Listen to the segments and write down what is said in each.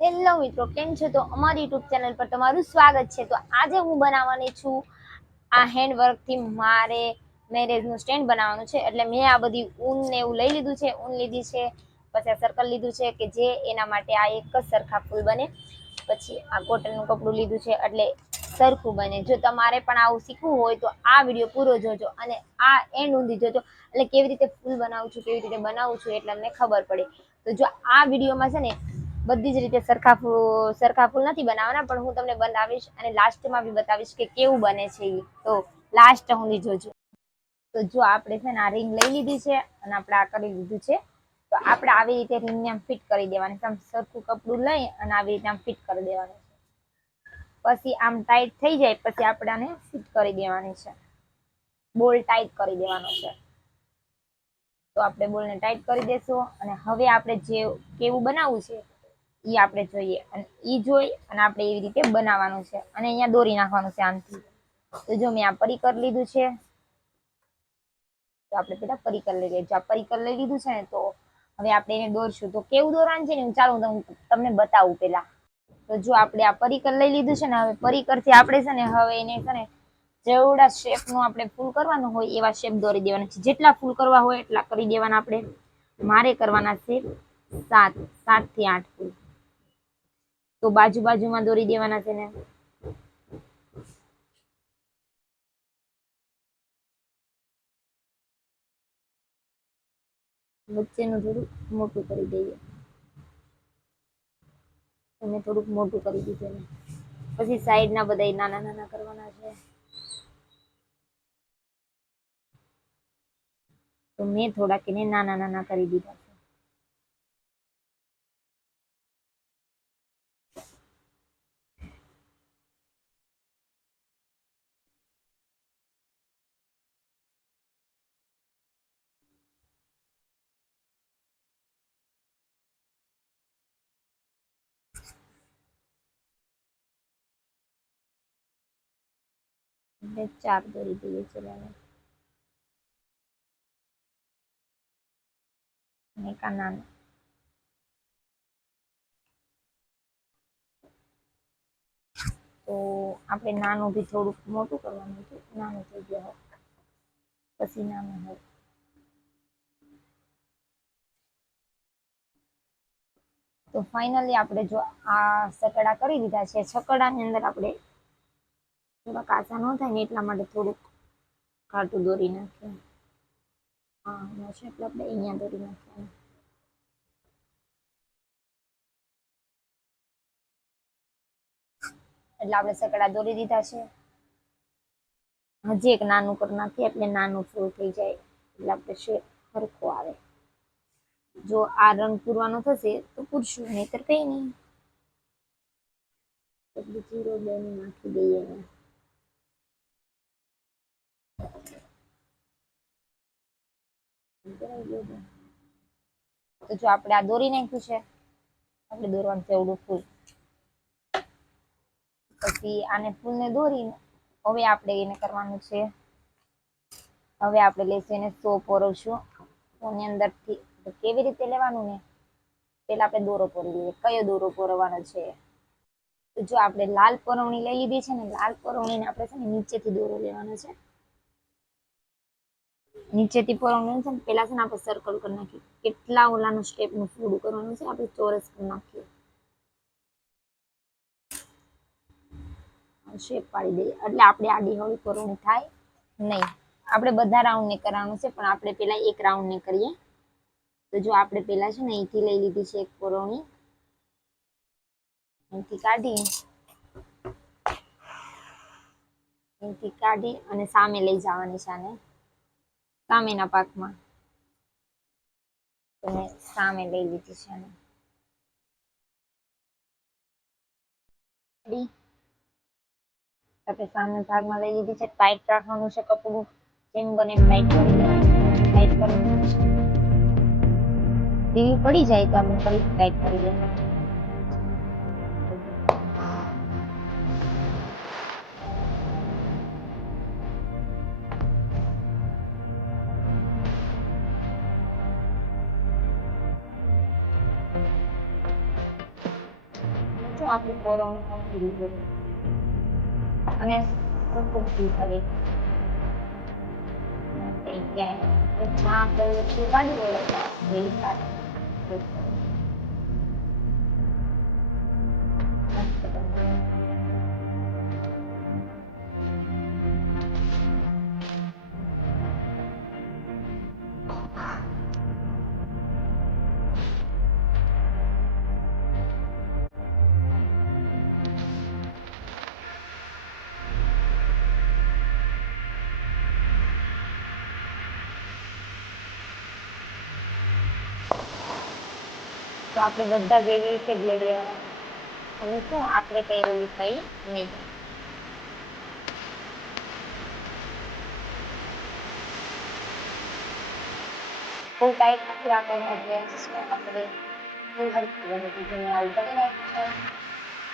Hello મિત્રો, કેમ છો? તો અમારી યુટ્યુબ ચેનલ પર તમારું સ્વાગત છે. તો આજે હું બનાવવાની છું આ હેન્ડવર્કથી મારે મેરેજનું સ્ટેન્ડ બનાવવાનું છે. એટલે મેં આ બધી ઊન ને એવું લઈ લીધું છે, ઊન લીધી છે, પછી આ સર્કલ લીધું છે કે જે એના માટે આ એક જ સરખા ફૂલ બને. પછી આ કોટનનું કપડું લીધું છે એટલે સરખું બને. જો તમારે પણ આવું શીખવું હોય તો આ વિડીયો પૂરો જોજો અને આ એન્ડ સુધી જોજો, એટલે કેવી રીતે ફૂલ બનાવું છું, કેવી રીતે બનાવું છું એટલે તમને ખબર પડે. તો જો આ વિડીયોમાં છે ને બધી જ રીતે સરખા ફૂલ નથી બનાવવાના, પણ હું તમને બનાવીશ અને લાસ્ટમાં બી બતાવીશ કે કેવું બને છે. તો લાસ્ટ સુધી જોજો. તો જો આપણે છે ને આ રીંગ લઈ લીધી છે અને આપણે આ કરી લીધું છે. તો આપણે આવી રીતે રીંગને આમ ફિટ કરી દેવાની છે. આમ સરખું કપડું લઈ અને આવી રીતે આમ ફિટ કરી દેવાનું છે. પછી આમ ટાઈટ થઈ જાય પછી આપણે આને ફિટ કરી દેવાની છે. બોલ ટાઈટ કરી દેવાનો છે. તો આપણે બોલને ટાઈટ કરી દેશું અને હવે આપણે જે કેવું બનાવવું છે એ આપણે જોઈએ, અને એ જોઈ અને આપણે એવી રીતે બનાવવાનું છે. અને અહીંયા દોરી નાખવાનું છે આમથી. તો જો મેં આ પરી કરી લીધું છે. તો આપણે પેલા પરિકર લઈ લઈએ. જો આ પરિકર લઈ લીધું છે ને, તો હવે આપણે એને દોરશું. તો કેવું દોરવાનું છે ને ચાલો હું તમને બતાવું પેલા. તો જો આપણે આ પરિકર લઈ લીધું છે ને, હવે પરિકરથી આપણે છે ને હવે એને છે ને જેવડા શેપનું આપણે ફૂલ કરવાનું હોય એવા શેપ દોરી દેવાના છે. જેટલા ફૂલ કરવા હોય એટલા કરી દેવાના. આપણે મારે કરવાના છે 7 થી 8 ફૂલ. તો બાજુ બાજુમાં દોરી દેવાના છે ને. વચ્ચેનું થોડું મોટું કરી દઈએ. મેં થોડુંક મોટું કરી દીધું ને. પછી સાઈડના બધા નાના નાના કરવાના છે. તો મેં થોડાક એને નાના નાના કરી દીધા છે. એટલે 4 દોરી દઈએ ચલાને. અને એક નાનું. તો આપણે નાનું બી થોડુંક મોટું કરવાનું છે. નાનું થઈ ગયા હોય પછી નાનું હોય. તો ફાઇનલી આપણે જો આ સકડા કરી દીધા છે. છકડાની અંદર આપણે થોડા કાચા ન થાય ને એટલા માટે થોડુંક ઘાટું દોરી નાખીએ. હા છે એટલે આપણે અહીંયા દોરી નાખીએ. એટલે આપણે સકડા દોરી દીધા છે. હજી એક નાનું કરી નાખીએ એટલે નાનું ફૂલ થઈ જાય. એટલે આપણે શેપ સરખો આવે. જો આ રંગ પૂરવાનો થશે તો પૂરશું, નહીતર કઈ નહીં. એટલે 0 2 નાખી દઈએ ને. તો જો આપણે આ દોરી નાખ્યું છે. આપણે દોરવાનું છે એવડું ફૂલ. પછી આને ફૂલને દોરીને હવે આપણે એને કરવાનું છે. હવે આપણે લઈશું એને સો પોરવશું. એની અંદરથી કેવી રીતે લેવાનું ને પેલા આપણે દોરો પોરી લઈએ. કયો દોરો પોરવવાનો છે? તો જો આપણે લાલ પરવણી લઈ લીધી છે ને, લાલ પરવણીને આપણે છે ને નીચેથી દોરો લેવાનો છે. નીચેથી પરવણી છે ને પેલા છે ને આપણે સર્કલ કરી નાખીએ. કેટલા ઓલાનું સ્ટેપનું પૂરું કરવાનું છે આપણે ચોરસ કરી નાખીએ. શેપ પાડી દઈએ એટલે આપણે આડી હોળી પરવણી થાય નહીં. આપણે બધા રાઉન્ડ ને કરવાનું છે, પણ આપણે પેલા એક રાઉન્ડ ને કરીએ. તો જો આપણે પેલા છે ને અહીંથી લઈ લીધી છે એક પરવણી. અહીંથી કાઢી અને સામે લઈ જવાની છે આને. સામેના પાકમાં તો મેં સામે લઈ લીધી છે આને. આપણે સામે ભાગમાં લઈ લીધી છે. ટાઈટ રાખવાનું છે કપડું. જેમ બને એમ ટાઈટ કરી દેવાનું. ટાઈટ કરી ઢીલી પડી જાય તો આપણે ફરીથી ટાઈટ કરી દેવાનું. જો આપણી પોરોનું મૂકી દીધું અને સરખું ફીલ કરી થઈ જાય. આપણે વસ્તુ કાઢી હોય તો આપણે બધા જેવી રીતે જ લઈ લેવાના અને શું આપણે કઈ એવું થઈ નહીં. ફૂલ ટાઈટ નથી રાખવાનો એટલે આપણે ફૂલ હલકી બની જેને આવું કરી નાખીશું.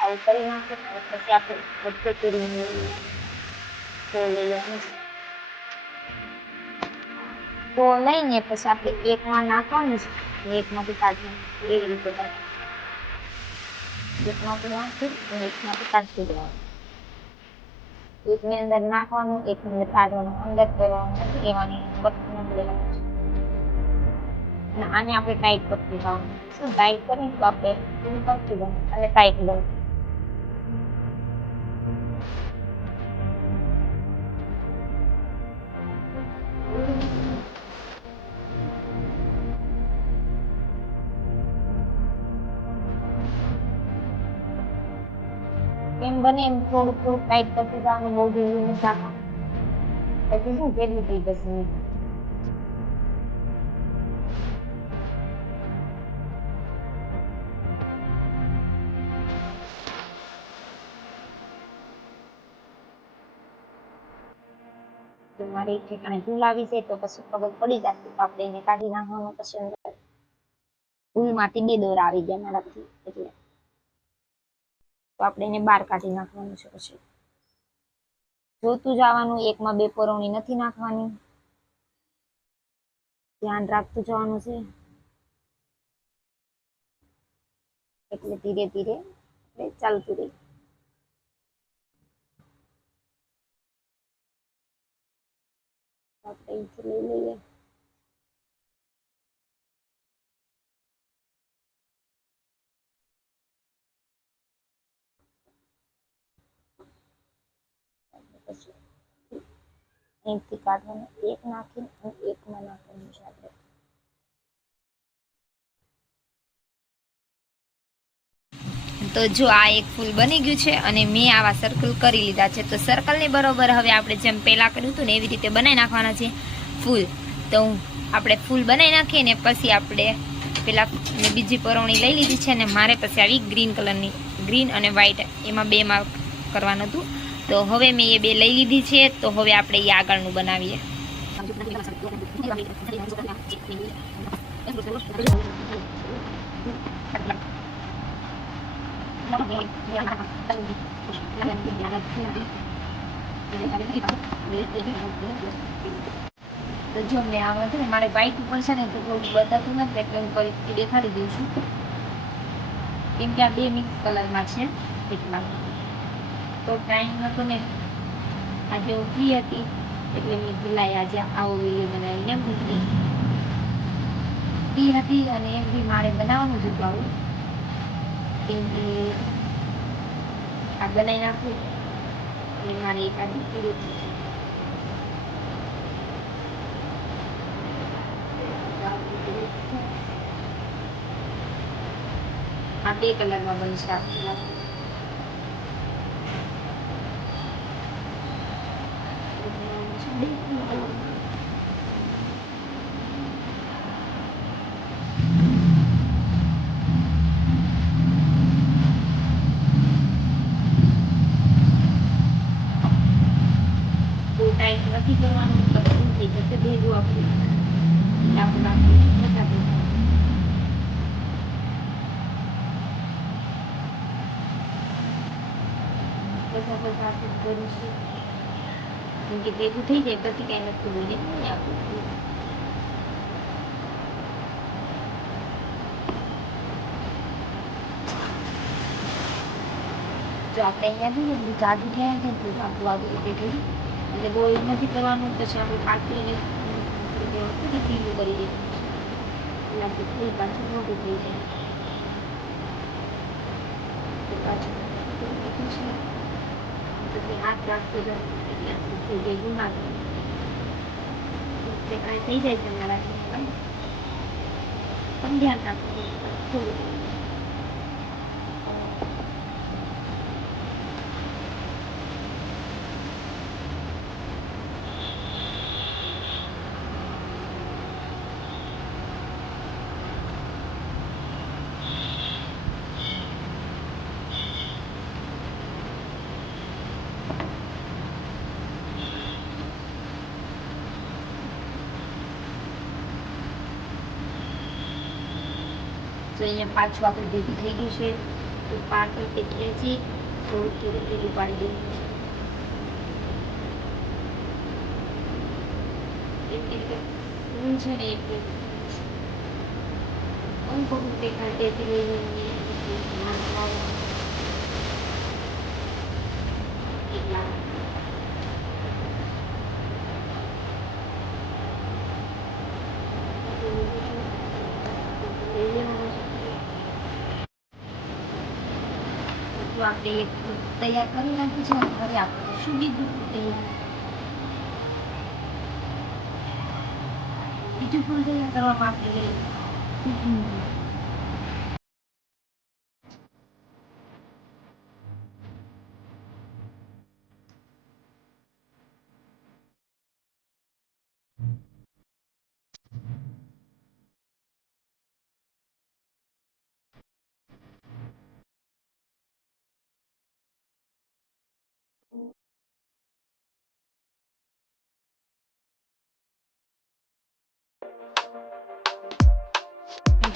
આવું કરી નાખીશું પછી આપણે બધે કરી લઈ લેવાનું. તો લઈને પછી આપણે એકમાં નાખવાનું છે એકમાંથી કાઢવાનું એવી રીતે એકમાંથી નાખી અને એકમાંથી કાઢી દેવાનું. એકની અંદર નાખવાનું એકની અંદર કાઢવાનું અંદર કરવાનું એવાની બટન લેવાનું. આને આપણે ટાઈટ કરી દેવાનું. શું ટાઈટ કરીએ તો આપણે કરતી દઉં અને ટાઈટ દઉં. એમ બને એમ થોડું થોડું ટાઈટ કરતી જવાનું બહુ ઢીલું નથી રાખવાનું. પછી શું કેટલી થઈ જશે. મારી ઠેકાણે ભૂલ આવી જાય તો પછી ખબર પડી જશે તો આપણે એને કાઢી નાખવાનું. પછી અંદર ભૂલમાંથી 2 દોરા આવી ગયા મારાથી એટલે તો આપણે એને બહાર કાઢી નાખવાનું છે. પછી જોતું જવાનું એકમાં 2 પરોવણી નથી નાખવાની, ધ્યાન રાખતું જવાનું છે. એટલે ધીરે ધીરે ચાલતું રહે. આપણે અહીંથી લઈ લઈએ. પછી અહીંથી કાઢવાનું એક નાખીને અને એકમાં નાખવાનું છે આપણે. તો જો આ એક ફૂલ બની ગયું છે અને મેં આવા સર્કલ કરી લીધા છે. તો સર્કલની બરોબર હવે આપણે જેમ પહેલા કર્યું હતું ને એવી રીતે બનાવી નાખવાના છે ફૂલ. તો આપણે ફૂલ બનાવી નાખીએ ને પછી આપણે પેલા બીજી પરોવણી લઈ લીધી છે અને મારે પછી આવી ગ્રીન કલરની ગ્રીન અને વ્હાઈટ એમાં 2 માં કરવાનું હતું. તો હવે મેં એ 2 લઈ લીધી છે. તો હવે આપણે એ આગળનું બનાવીએ. તો જો મેં આમાં છે ને મારે વ્હાઈટ ઉપર છે ને તો થોડું બતાતું નથી એટલે હું ફરીથી દેખાડી દઉં છું કેમ કે આ 2 મિક્સ કલરમાં છે એટલા. તો ટાઈમ હતો ને આજે હું ફ્રી હતી એટલે મેં ભૂલાઈ આજે આવો વિડીયો બનાવીને મૂકી ફ્રી હતી અને એમ બી મારે બનાવવાનું જ હતું આવું કેમ કે આ બનાવી નાખું એટલે મારે એક આ દીકરી આ 2 કલરમાં બનશે આપણા. ટાઈટ નથી કરવાનું તો શું થઈ જશે ભેગું આપણું આપણે બધા આટલું કરું છું કેમ કે ભેગું થઈ જાય પછી કઈ નથી બોલીએ આપણું. જો આપણે અહીંયા બી એટલું જાદુ થયા છે તો આપણું આગળ એટલે થયું એટલે બહુ એ નથી કરવાનું. પછી આપણે પાથરીને ઢીલું કરી દઈએ એટલે આપણું ફૂલ પાછું મોટું થઈ જાય. તો પાછું મોટું છે પછી હાથ રાખતો જાઓ એટલે આપણું ફૂલ ભેગું ના થાય. એટલે કાંઈ થઈ જાય તમારા પણ ધ્યાન રાખવું થોડું. તો અહીંયા પાછું આપણે ભેગું થઈ ગયું છે તો પાછળ તે ખેંચી થોડું થોડું ઢીલું પાડી દઈએ. એવી રીતે હું છે ને એક અંકો દેખાય તેથી લઈને એટલા તો આપણે એક તૈયાર કરી નાખ્યું છે. હવે આપણે શું બીજું ફૂલ તૈયાર કરવામાં આપણે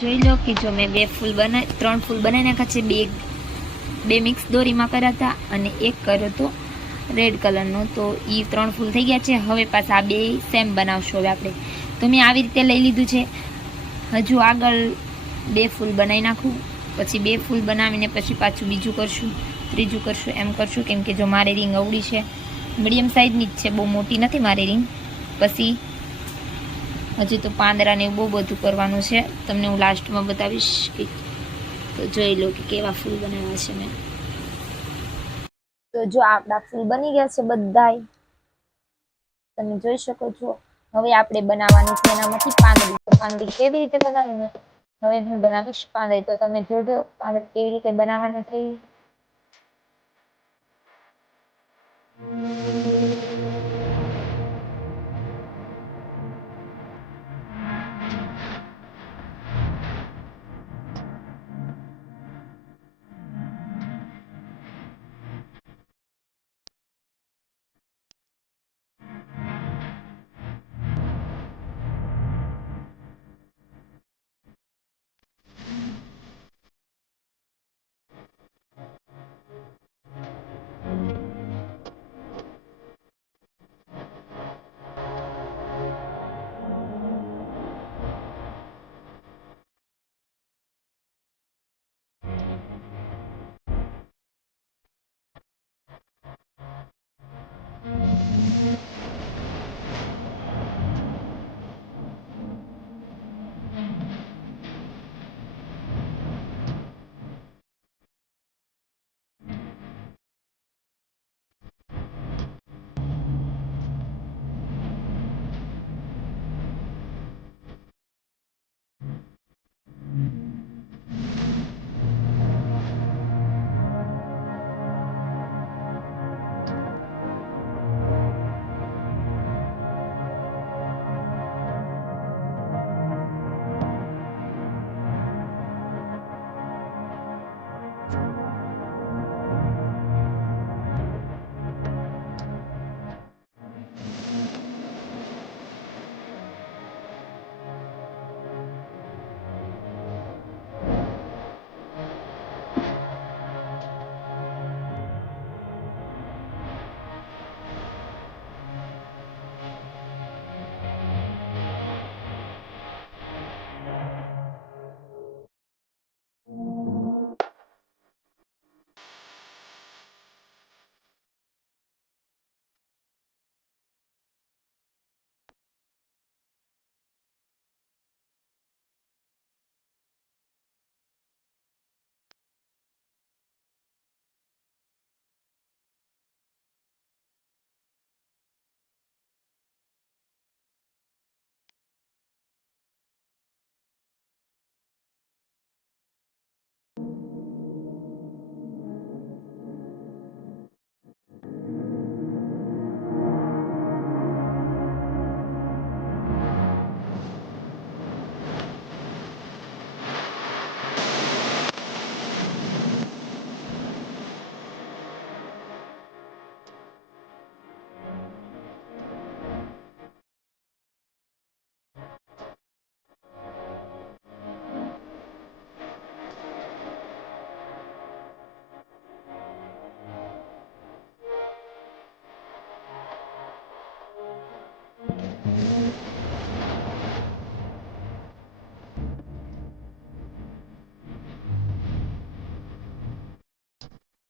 જોઈ લો કે જો મેં 3 ફૂલ બનાવી નાખ્યા છે. બે મિક્સ દોરીમાં કર્યા હતા અને એક કર્યો તો રેડ કલરનો. તો એ 3 ફૂલ થઈ ગયા છે. હવે પાછા આ બે સેમ બનાવશું હવે આપણે. તો મેં આવી રીતે લઈ લીધું છે. હજુ આગળ 2 ફૂલ બનાવી નાખું પછી 2 ફૂલ બનાવીને પછી પાછું બીજું કરશું ત્રીજું કરશું એમ કરશું. કેમ કે જો મારી રીંગ અવળી છે મીડિયમ સાઇઝની જ છે, બહુ મોટી નથી મારી રીંગ. પછી હજી તો પાંદડા ને એવું બહુ બધું કરવાનું છે. તમને હું લાસ્ટમાં બતાવીશ કે તો જોઈ લો કે કેવા ફૂલ બનાવ્યા છે મેં. તો જો આપણા ફૂલ બની ગયા છે બધાય, તમે જોઈ શકો છો. હવે આપણે બનાવવાની છે એનામાંથી પાંદડી. તો પાંદડી કેવી રીતે બનાવવી હવે હું બનાવીશ પાંદડી. તો તમે જોજો પાંદડી કેવી રીતે બનાવવાની થઈ.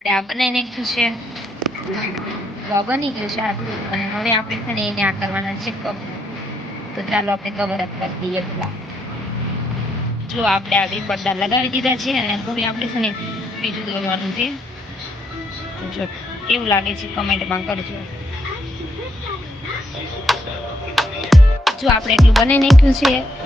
આ બનાવી નાખ્યું છે. તો બની ગયું છે આટલું. અને હવે આપણે છે ને એને આ કરવાના છે કપ. તો ચાલો આપણે કવર અપ કરી દઈએ પેલા. જો આપણે આ બે પડદા લગાવી દીધા છે અને હવે આપણે છે ને બીજું દોરવાનું છે. જો કેવું લાગે છે કમેન્ટમાં કરજો. જો આપણે એટલું બનાવી નાખ્યું છે.